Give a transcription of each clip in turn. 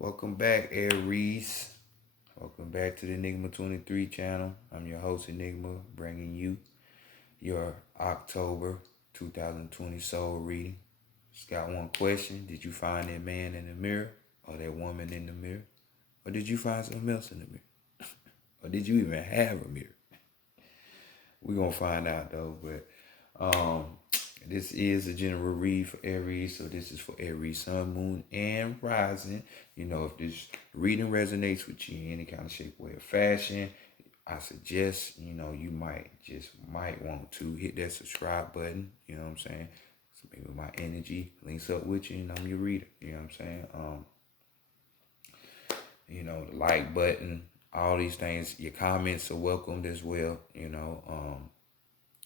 Welcome back, Aries. Welcome back to the Enigma 23 channel. I'm your host, Enigma, bringing you your October 2020 soul reading. Just got one question. Did you find that man in the mirror or that woman in the mirror? Or did you find something else in the mirror? Or did you even have a mirror? We're going to find out, though. But this is a general read for Aries, so this is for Aries, Sun, Moon, and Rising. You know, if this reading resonates with you in any kind of shape, way, or fashion, I suggest, you might want to hit that subscribe button. You know what I'm saying? So maybe my energy links up with you, and I'm your reader. You know what I'm saying? The like button, all these things. Your comments are welcomed as well.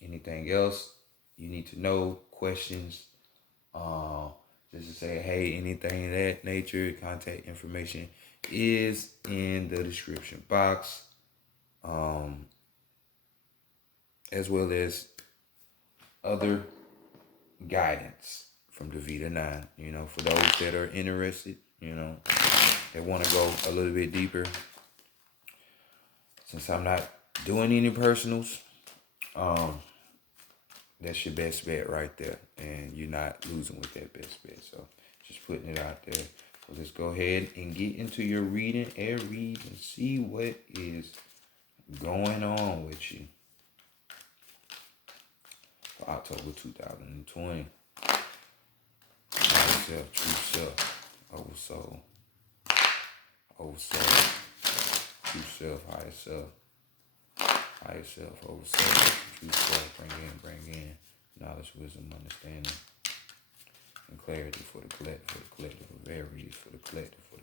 Anything else you need to know, questions, just to say, hey, anything of that nature, contact information is in the description box, as well as other guidance from the Vita 9, for those that are interested, that want to go a little bit deeper. Since I'm not doing any personals, that's your best bet right there. And you're not losing with that best bet. So just putting it out there. So let's go ahead and get into your reading, Aries, and see what is going on with you for October 2020. Yourself, true self, oversoul, true self, higher self, oversoul, true self, bring in knowledge, wisdom, understanding, and clarity for the collective of Aries, for the collective of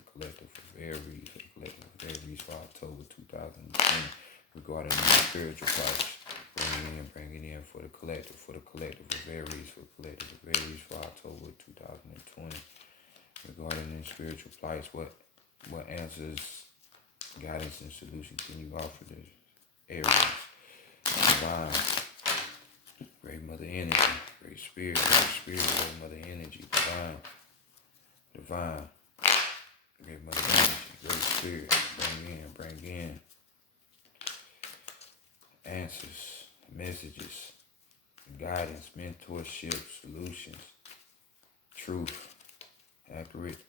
Aries, for the collective of Aries for October 2020, regarding the spiritual process. Bring it in for the collective of Aries, for the collective of Aries for October 2020, regarding the spiritual plights. What answers, guidance, and solution can you offer this Aries? Divine, great mother energy, great spirit, great mother energy, divine, great mother energy, great spirit, bring in answers, messages, guidance, mentorship, solutions, truth, accurate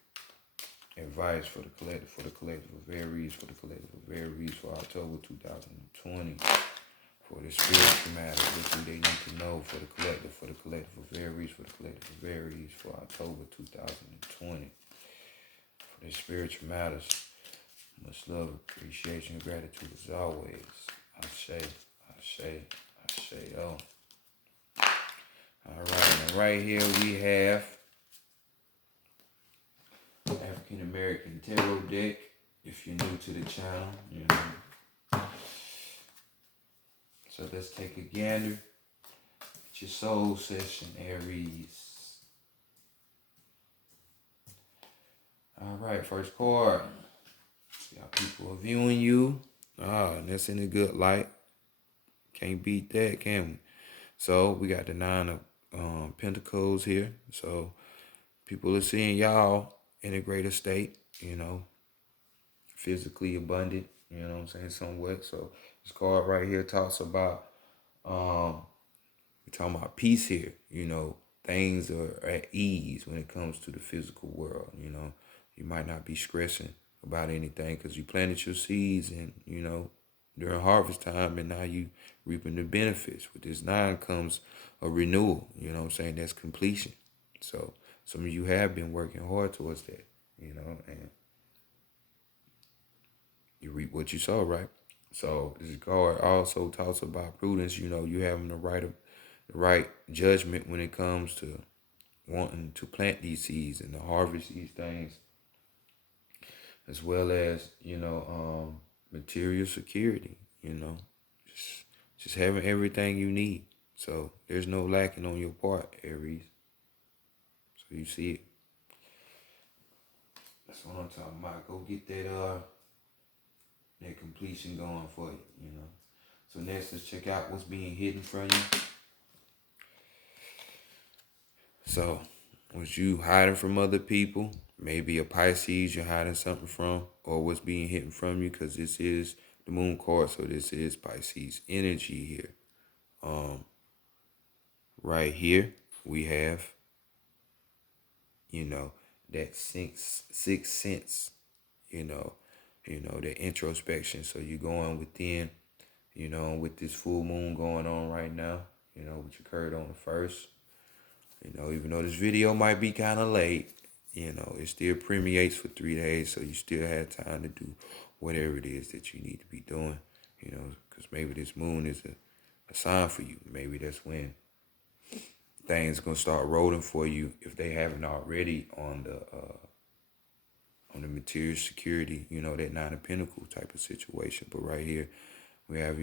advice for the collective of Aries, for October 2020. For the spiritual matters, what do they need to know for the collective of Aries, for October 2020. For the spiritual matters, much love, appreciation, gratitude as always. Ashe, oh. All right, and right here we have African American Tarot deck. If you're new to the channel, So let's take a gander at your soul session, Aries. All right, first card. See how people are viewing you. And that's in a good light. Can't beat that, can we? So we got the 9 of Pentacles here. So people are seeing y'all in a greater state, physically abundant, somewhat. So this card right here talks about, we're talking about peace here, things are at ease when it comes to the physical world, You might not be stressing about anything because you planted your seeds and, during harvest time, and now you reaping the benefits. With this 9 comes a renewal, that's completion. So some of you have been working hard towards that, and you reap what you sow, right? So this card also talks about prudence, you having the right judgment when it comes to wanting to plant these seeds and to harvest these things, as well as, material security, just having everything you need. So there's no lacking on your part, Aries. So you see it. That's what I'm talking about. Go get that completion going for you, So next, let's check out what's being hidden from you. So, was you hiding from other people, maybe a Pisces you're hiding something from, or what's being hidden from you, because this is the moon card, so this is Pisces energy here. Right here we have, you know, that sixth sense, you know, the introspection. So you're going within, with this full moon going on right now, which occurred on the first. Even though this video might be kind of late, it still permeates for 3 days, so you still have time to do whatever it is that you need to be doing, because maybe this moon is a sign for you. Maybe that's when things gonna start rolling for you if they haven't already on the material security, that Nine of Pentacles type of situation. But right here we have,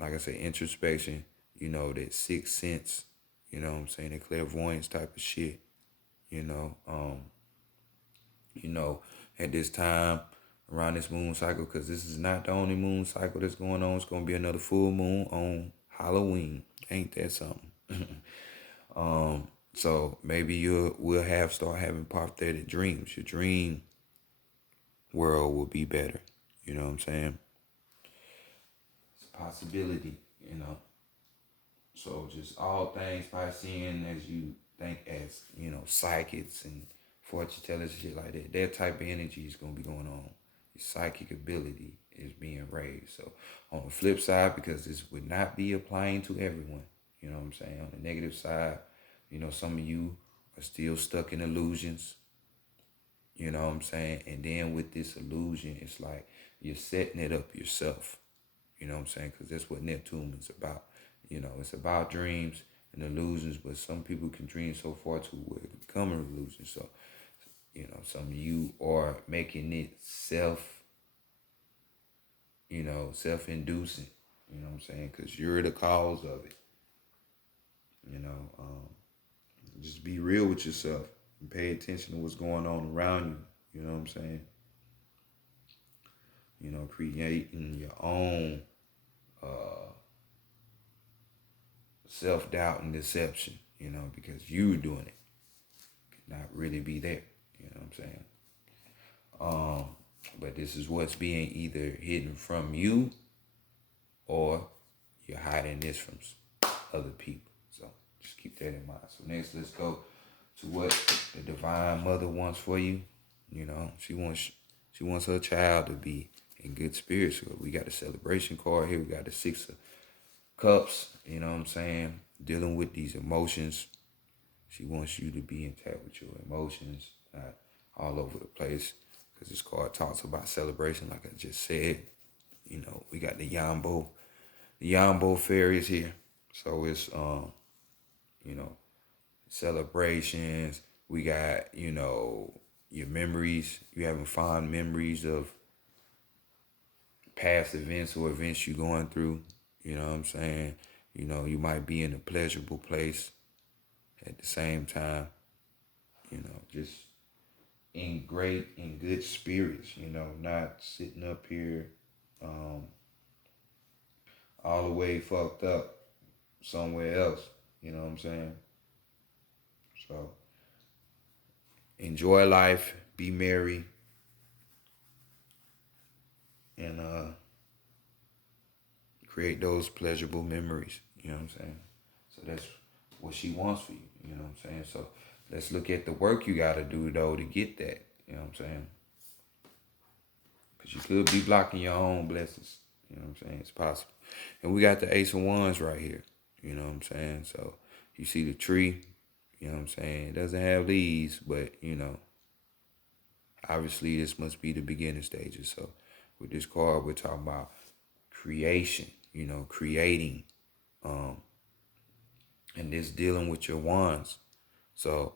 like I said, introspection, that sixth sense, what I'm saying, that clairvoyance type of shit, you know, um, you know, at this time around this moon cycle, because this is not the only moon cycle that's going on. It's gonna be another full moon on Halloween. Ain't that something? So maybe you will start having prophetic dreams. Your dream world will be better. You know what I'm saying? It's a possibility, So just all things by seeing as you think as, psychics and fortune tellers and shit like that. That type of energy is gonna be going on. Your psychic ability is being raised. So on the flip side, because this would not be applying to everyone, you know what I'm saying? On the negative side, some of you are still stuck in illusions. You know what I'm saying? And then with this illusion, it's like you're setting it up yourself. You know what I'm saying? Because that's what Neptune is about. It's about dreams and illusions, but some people can dream so far to where it become an illusion. So, some of you are making it self-inducing. You know what I'm saying? Because you're the cause of it. Just be real with yourself and pay attention to what's going on around you. You know what I'm saying? Creating your own self-doubt and deception, because you're doing it. Could not really be there. You know what I'm saying? But this is what's being either hidden from you or you're hiding this from other people. So just keep that in mind. So next, let's go to what the Divine Mother wants for you. She wants her child to be in good spirits. So we got a celebration card here. We got the Six of Cups. You know what I'm saying? Dealing with these emotions. She wants you to be intact with your emotions, not all over the place. Because this card talks about celebration, like I just said. We got the Yambo fairies here. So it's celebrations. We got, your memories. You having fond memories of past events or events you're going through. You know what I'm saying? You might be in a pleasurable place at the same time. Just in good spirits, not sitting up here all the way fucked up somewhere else. You know what I'm saying? So enjoy life, be merry, and create those pleasurable memories. You know what I'm saying? So that's what she wants for you. You know what I'm saying? So let's look at the work you got to do, though, to get that. You know what I'm saying? Because you could be blocking your own blessings. You know what I'm saying? It's possible. And we got the Ace of Wands right here. You know what I'm saying? So you see the tree. You know what I'm saying? It doesn't have leaves, but, obviously this must be the beginning stages. So with this card, we're talking about creation, creating, and this dealing with your wands. So,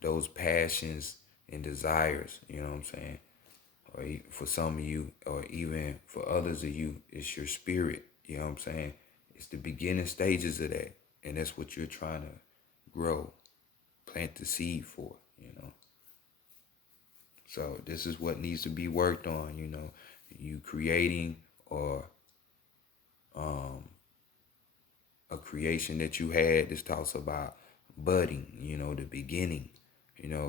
those passions and desires, you know what I'm saying? Or for some of you, or even for others of you, it's your spirit, you know what I'm saying? It's the beginning stages of that. And that's what you're trying to grow, plant the seed for, So this is what needs to be worked on, you creating or a creation that you had. This talks about budding, the beginning.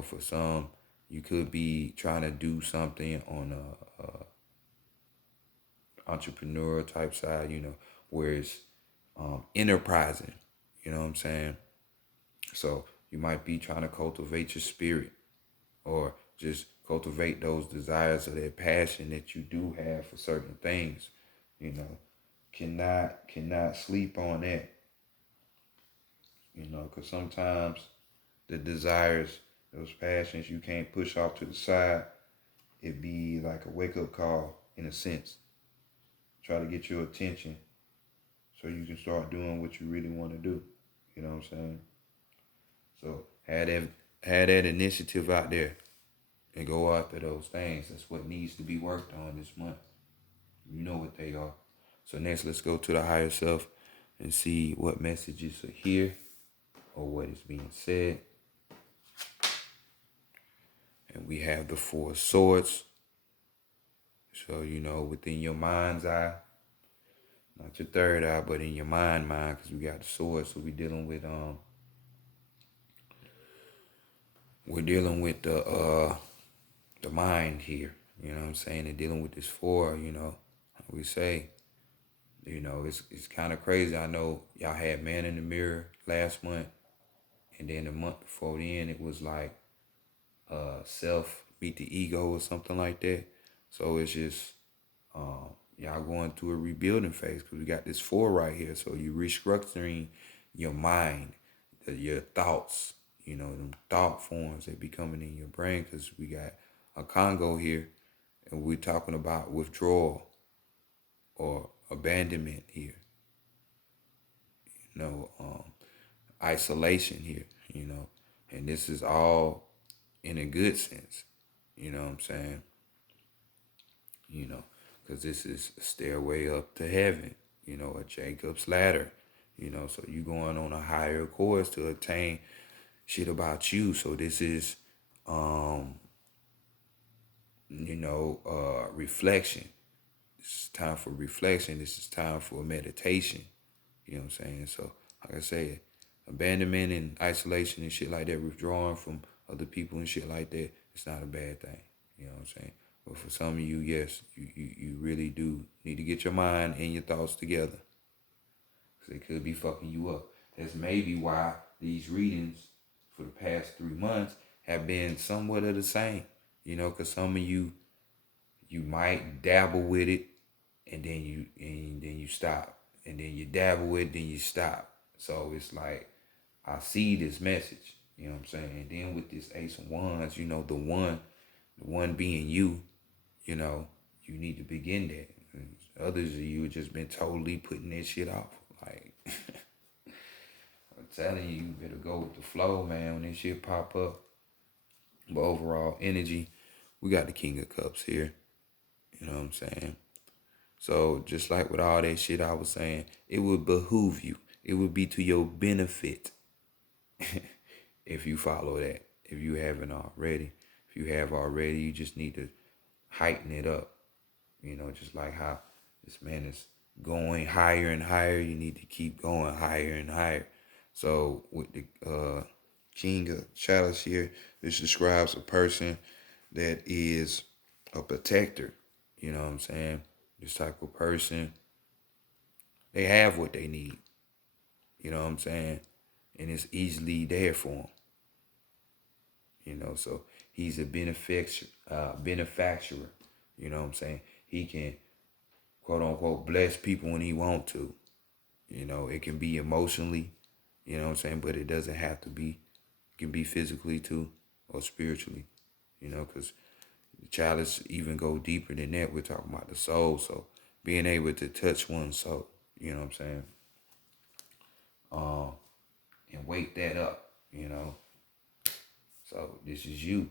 For some, You could be trying to do something on a entrepreneur type side, where it's enterprising. You know what I'm saying? So you might be trying to cultivate your spirit, or just cultivate those desires or that passion that you do have for certain things. You know, cannot sleep on that. Because sometimes the desires, those passions, you can't push off to the side. It be like a wake up call in a sense. Try to get your attention so you can start doing what you really want to do. You know what I'm saying? So have that initiative out there and go after those things. That's what needs to be worked on this month. You know what they are. So next, let's go to the higher self and see what messages are here or what is being said. And we have the Four of Swords. So, within your mind's eye, not your third eye, but in your mind, because we got the sword. So we're dealing with the mind here. You know what I'm saying? And dealing with this four, we say, it's kind of crazy. I know y'all had Man in the Mirror last month, and then the month before then it was like self beat the ego or something like that. So it's just y'all going through a rebuilding phase because we got this four right here. So you're restructuring your mind, your thoughts, them thought forms that be coming in your brain, because we got a Congo here and we're talking about withdrawal or abandonment here, isolation here, and this is all in a good sense, you know what I'm saying? Because this is a stairway up to heaven, a Jacob's ladder, so you going on a higher course to attain shit about you. So this is, reflection. This is time for reflection. This is time for meditation. You know what I'm saying? So, like I said, abandonment and isolation and shit like that, withdrawing from other people and shit like that, it's not a bad thing. You know what I'm saying? But for some of you, yes, you really do need to get your mind and your thoughts together, because it could be fucking you up. That's maybe why these readings for the past 3 months have been somewhat of the same. Because some of you might dabble with it, and then you stop, and then you dabble with it, then you stop. So it's like, I see this message, you know what I'm saying? And then with this Ace of Wands, the one being you, you need to begin that. And others of you have just been totally putting that shit off. Like, I'm telling you, you better go with the flow, man, when this shit pop up. But overall energy, we got the King of Cups here. You know what I'm saying? So just like with all that shit I was saying, it would behoove you. It would be to your benefit if you follow that. If you haven't already. If you have already, you just need to heighten it up. Just like how this man is going higher and higher, you need to keep going higher and higher. So with the King of Chalice here, this describes a person that is a protector. You know what I'm saying? This type of person, they have what they need. You know what I'm saying? And it's easily there for them. So he's a benefactor. You know what I'm saying? He can, quote unquote, bless people when he want to. It can be emotionally, you know what I'm saying? But it doesn't have to be. It can be physically too, or spiritually, because the chalice even go deeper than that. We're talking about the soul. So being able to touch one's soul, you know what I'm saying? And wake that up, So this is you,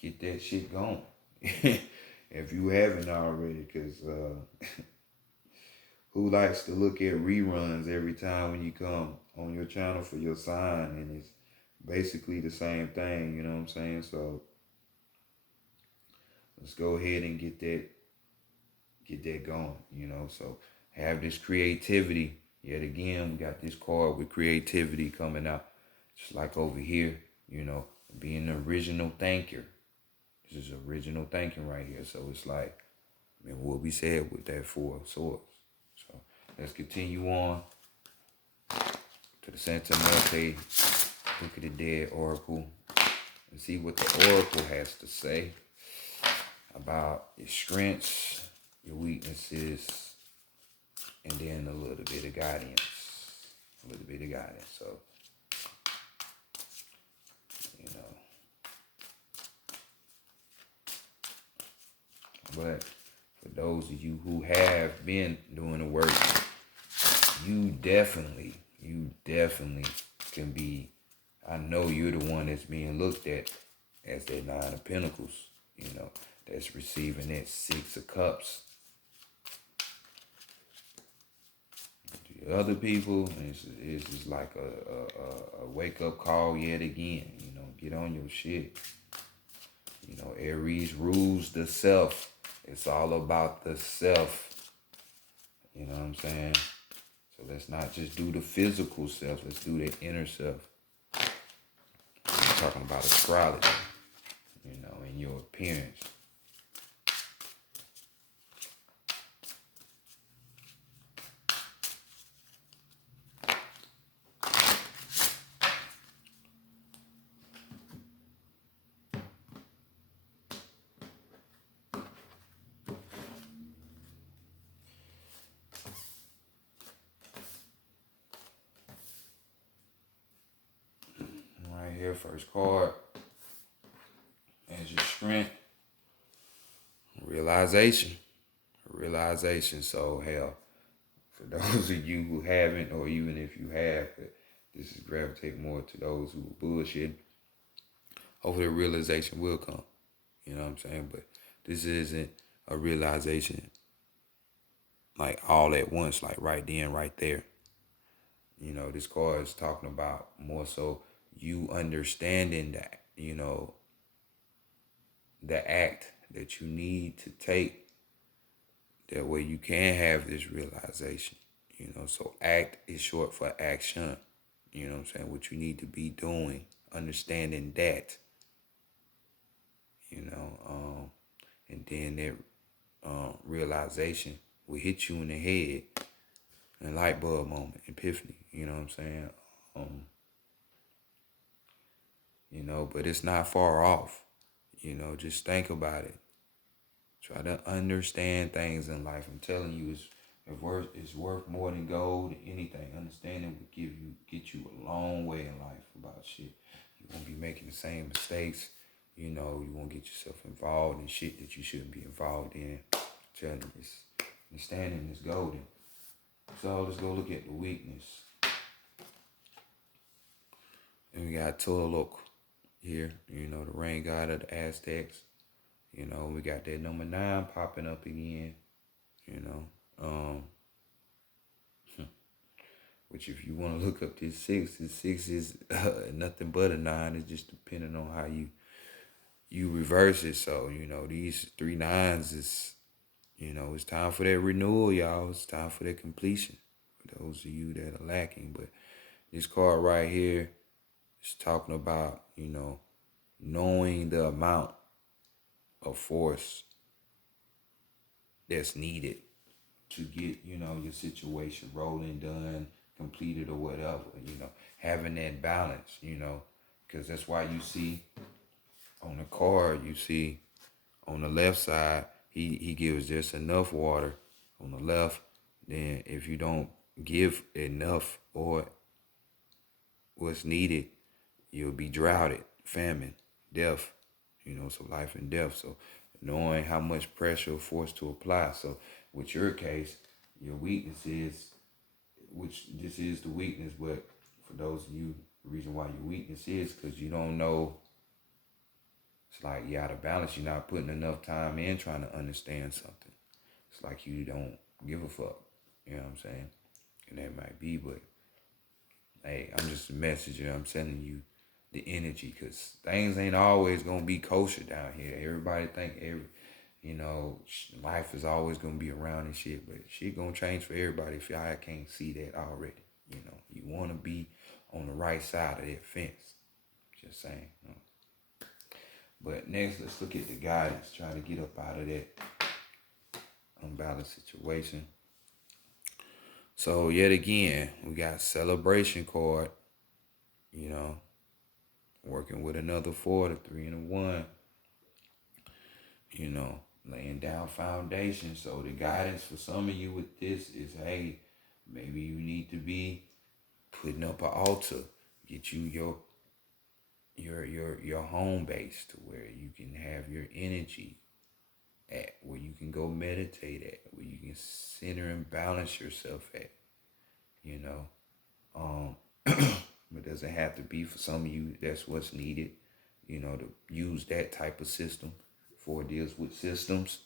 Get that shit going. If you haven't already, because who likes to look at reruns every time when you come on your channel for your sign, and it's basically the same thing, you know what I'm saying? So let's go ahead and get that going, So have this creativity. Yet again, we got this card with creativity coming out. Just like over here, being an original thinker. This is original thinking right here. So it's like, what we said with that Four of Swords. So let's continue on to the Santa Muerte. Look at the Dead Oracle and see what the Oracle has to say about your strengths, your weaknesses, and then a little bit of guidance. So, but for those of you who have been doing the work, you definitely can be, I know you're the one that's being looked at as that Nine of Pentacles, that's receiving that Six of Cups. The other people, it's just like a wake-up call yet again, get on your shit. Aries rules the self. It's all about the self. You know what I'm saying? So let's not just do the physical self. Let's do the inner self. I'm talking about astrology, and your appearance. Right here, first card. As your strength. Realization. So, hell, for those of you who haven't, or even if you have, this is gravitate more to those who bullshit. Hopefully, the realization will come. You know what I'm saying? But this isn't a realization like all at once, like right then, right there. This card is talking about more so you understanding that, the act that you need to take. That way you can have this realization. So act is short for action. You know what I'm saying? What you need to be doing, understanding that. And then that realization will hit you in the head. A light bulb moment, epiphany. You know what I'm saying? But it's not far off. Just think about it. Try to understand things in life. I'm telling you, it's worth more than gold. Anything. Understanding will get you a long way in life about shit. You won't be making the same mistakes. You won't get yourself involved in shit that you shouldn't be involved in. I'm telling you, understanding is golden. So let's go look at the weakness. And we got Tolok here, the rain god of the Aztecs. We got that number 9 popping up again, which if you want to look up this 6 is nothing but a 9. It's just depending on how you reverse it. So, these 3 9s is, it's time for that renewal, y'all. It's time for that completion for those of you that are lacking. But this card right here is talking about, knowing the amount of force that's needed to get, your situation rolling, done, completed, or whatever, having that balance, because that's why you see on the card, you see on the left side, he gives just enough water on the left. Then if you don't give enough or what's needed, you'll be droughted, famine, death, so life and death. So knowing how much pressure or force to apply. So with your case, your weakness is, which this is the weakness, but for those of you, the reason why your weakness is because you don't know, it's like you're out of balance. You're not putting enough time in trying to understand something. It's like you don't give a fuck. You know what I'm saying? And that might be, but hey, I'm just a messenger. I'm sending you the energy because things ain't always going to be kosher down here. Everybody think life is always going to be around and shit, but shit going to change for everybody if y'all can't see that already. You want to be on the right side of that fence. Just saying. But next, let's look at the guidance. Try to get up out of that unbalanced situation. So yet again, we got celebration card, you know, working with another 4, the 3 and the 1, you know, laying down foundation. So the guidance for some of you with this is, hey, maybe you need to be putting up an altar, get you your home base to where you can have your energy at, where you can go meditate at, where you can center and balance yourself at, you know. It doesn't have to be for some of you. That's what's needed, you know, to use that type of system. For it deals with systems,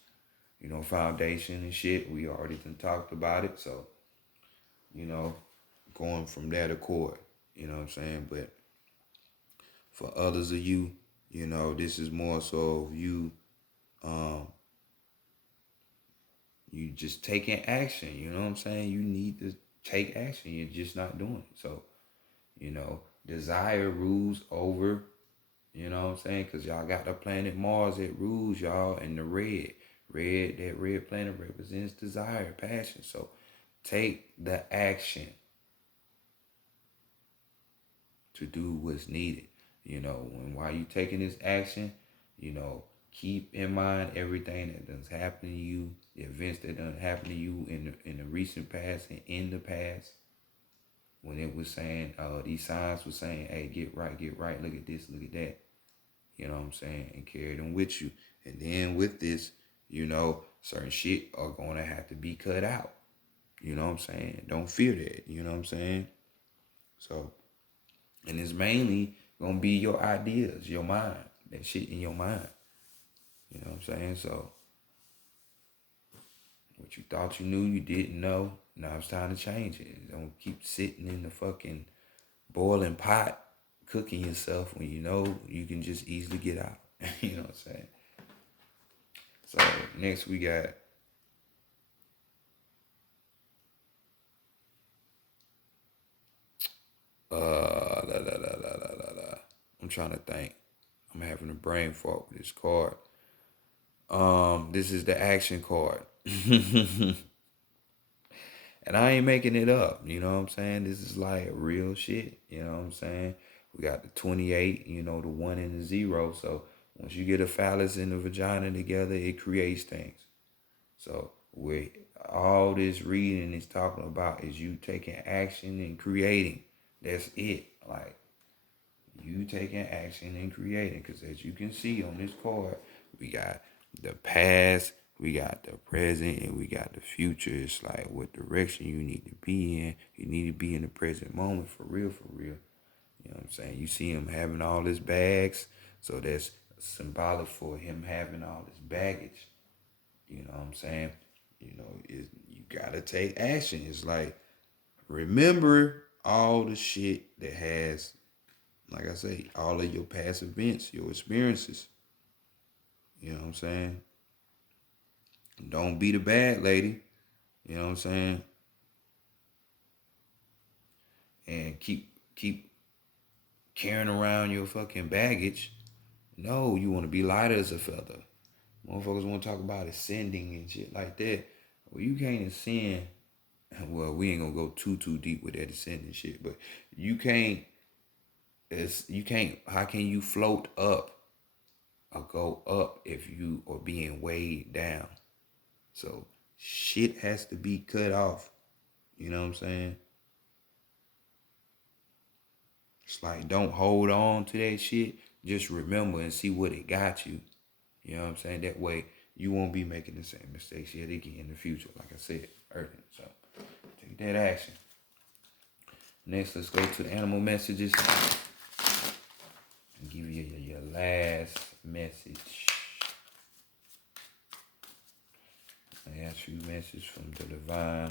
you know, foundation and shit. We already done talked about it. So, you know, going from that accord, you know what I'm saying? But for others of you, you know, this is more so you, you just taking action, you know what I'm saying? You need to take action. You're just not doing it. So, you know, desire rules over, you know what I'm saying? Because y'all got the planet Mars that rules y'all, and the red. That red planet represents desire, passion. So take the action to do what's needed. You know, while you taking this action, you know, keep in mind everything that does happen to you, the events that done happen to you in the recent past and in the past. When it was saying, these signs were saying, hey, get right, look at this, look at that. You know what I'm saying? And carry them with you. And then with this, you know, certain shit are going to have to be cut out. You know what I'm saying? Don't fear that. You know what I'm saying? So, and it's mainly going to be your ideas, your mind, that shit in your mind. You know what I'm saying? So, what you thought you knew, you didn't know. Now it's time to change it. Don't keep sitting in the fucking boiling pot cooking yourself when you know you can just easily get out. You know what I'm saying? So next we got I'm trying to think. I'm having a brain fart with this card. This is the action card. And I ain't making it up, you know what I'm saying? This is like real shit, you know what I'm saying? We got the 28, you know, the 1 and the 0. So once you get a phallus and a vagina together, it creates things. So what all this reading is talking about is you taking action and creating. That's it. Like, you taking action and creating. Because as you can see on this card, we got the past, we got the present, and we got the future. It's like what direction you need to be in. You need to be in the present moment for real, for real. You know what I'm saying? You see him having all his bags. So that's symbolic for him having all his baggage. You know what I'm saying? You know, you gotta take action. It's like, remember all the shit that has, like I say, all of your past events, your experiences. You know what I'm saying? Don't be the bad lady. You know what I'm saying? And keep carrying around your fucking baggage. No, you want to be light as a feather. Motherfuckers want to talk about ascending and shit like that. Well, you can't ascend. Well, we ain't gonna go too deep with that ascending shit, but you can't. How can you float up or go up if you are being weighed down? So shit has to be cut off. You know what I'm saying? It's like, don't hold on to that shit. Just remember and see what it got you. You know what I'm saying? That way you won't be making the same mistakes yet again in the future. Like I said earlier. So take that action. Next, let's go to the animal messages. And give you your last message. Last few messages from the divine.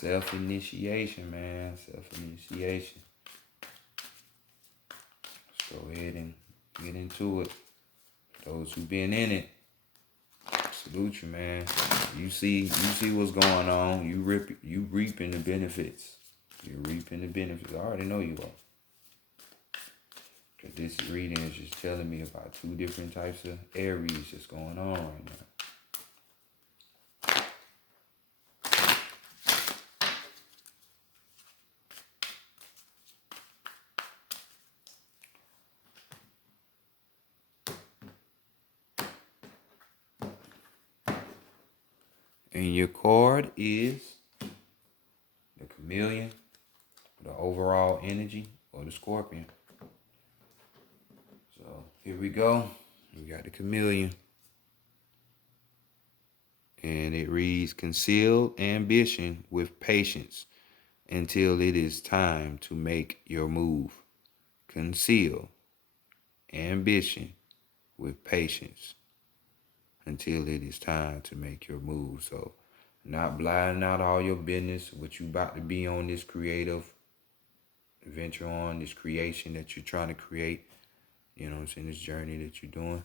Self-initiation, man. Self-initiation. Let's go ahead and get into into it. Those who been in it, salute you, man. You see what's going on. You reaping the benefits. You're reaping the benefits. I already know you are. Cause this reading is just telling me about two different types of Aries that's going on right now. And your card is the chameleon, the overall energy, or the scorpion. So here we go. We got the chameleon. And it reads, conceal ambition with patience until it is time to make your move. Conceal ambition with patience until it is time to make your move. So not blinding out all your business, what you about to be on this creative venture on, this creation that you're trying to create, you know what I'm saying, this journey that you're doing.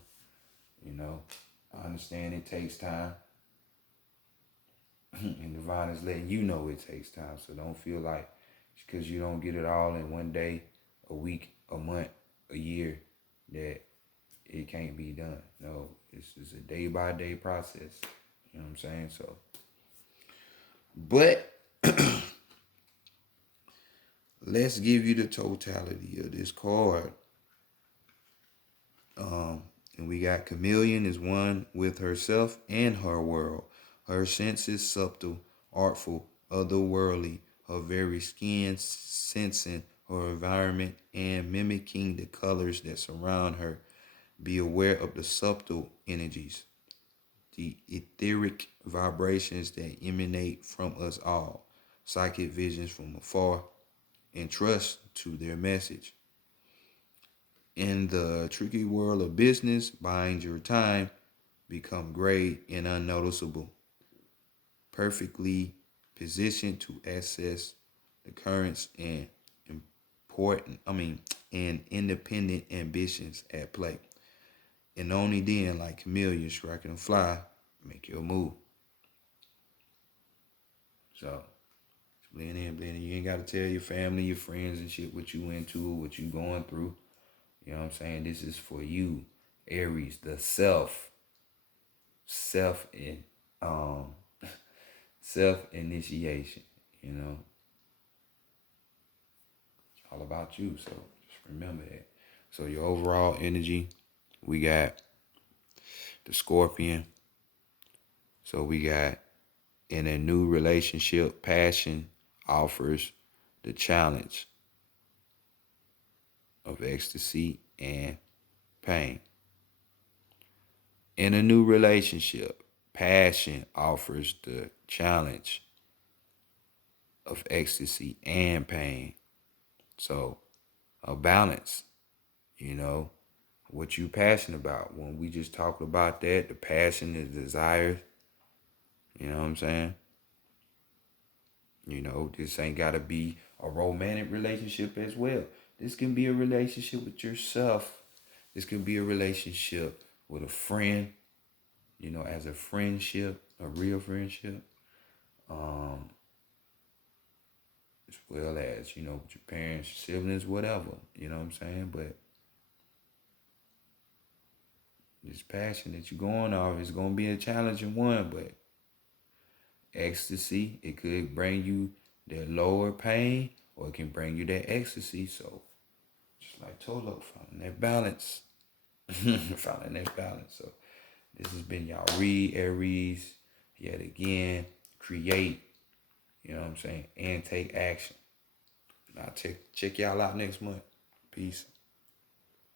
You know, I understand it takes time. And divine is letting you know it takes time. So don't feel like because you don't get it all in one day, a week, a month, a year, that it can't be done. No, this is a day by day process. You know what I'm saying? So, but let's give you the totality of this card. And we got chameleon is one with herself and her world. Her senses subtle, artful, otherworldly, her very skin sensing her environment and mimicking the colors that surround her. Be aware of the subtle energies, the etheric vibrations that emanate from us all, psychic visions from afar, and trust to their message. In the tricky world of business, bind your time, become great and unnoticeable, perfectly positioned to access the currents and and independent ambitions at play. And only then, like chameleon striking a fly, make your move. So blend in, blend in. You ain't gotta tell your family, your friends and shit what you into, what you going through. You know what I'm saying? This is for you, Aries, the self in self initiation. You know, it's all about you. So just remember that. So your overall energy, we got the Scorpion. So we got in a new relationship, passion offers the challenge of ecstasy and pain. In a new relationship, passion offers the challenge of ecstasy and pain. So a balance, you know, what you passionate about. When we just talked about that, the passion, the desire, you know what I'm saying? You know, this ain't gotta be a romantic relationship as well. This can be a relationship with yourself. This can be a relationship with a friend, you know, as a friendship, a real friendship. As well as, you know, with your parents, siblings, whatever. You know what I'm saying? But this passion that you're going off is gonna be a challenging one, but ecstasy, it could bring you that lower pain or it can bring you that ecstasy. So just like Tolo, finding that balance. Finding that balance. So this has been y'all read Aries yet again. Create, you know what I'm saying, and take action. And I'll check y'all out next month. Peace.